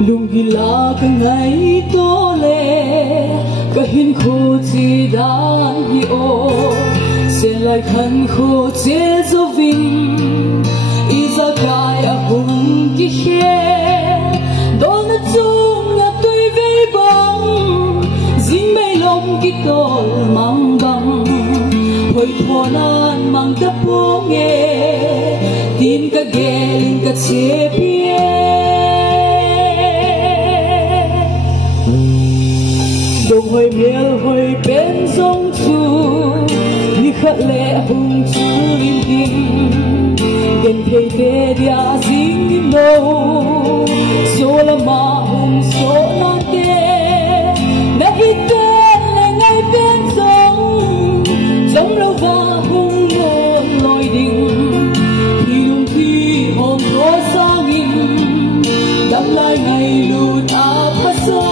Lunggila ka ngaitole kahin ko ti dan hi o selai khan ko che zovin iza kaya hung ki he dol na chung na tui ve bang zing mei lom ki tol mang bang hoi thonan mang ta po nge tin ka gelin ka che pie dong hoi miel hoi ben song chu ni khat le hung chu lim kim gen thei te dia sing nim no so la ma hung so na te na hi te le ngai ben song song lo va hung lo loi ding hi lung khi hom tho sang im dam lai ngai lut a pha so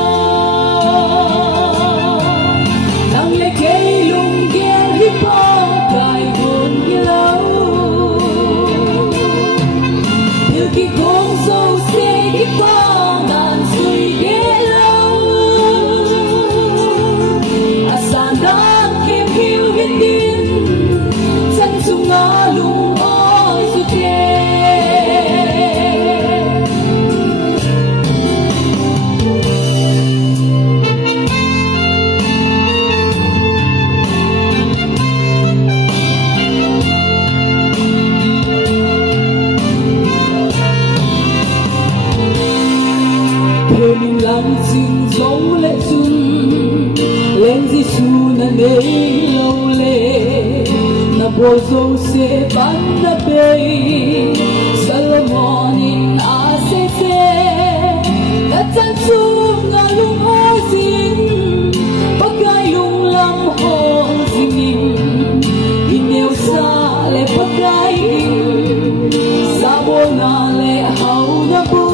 lang xin dấu lệ xuân lên di su na nei lâu lệ na bo dấu se ban na bay Salomon in a se se na chan su na lung ho sin bagay lung lam ho singin ineo sa le bagay sa bo na le hau na bu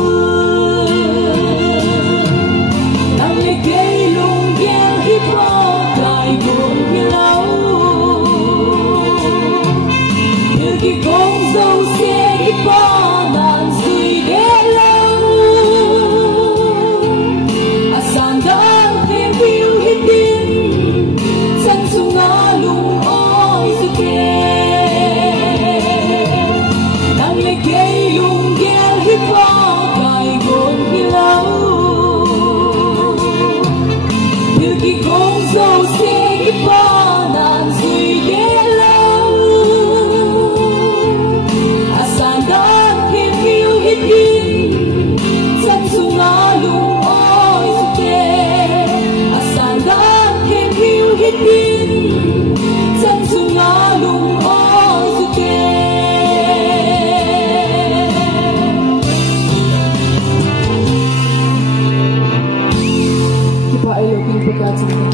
Pagkakas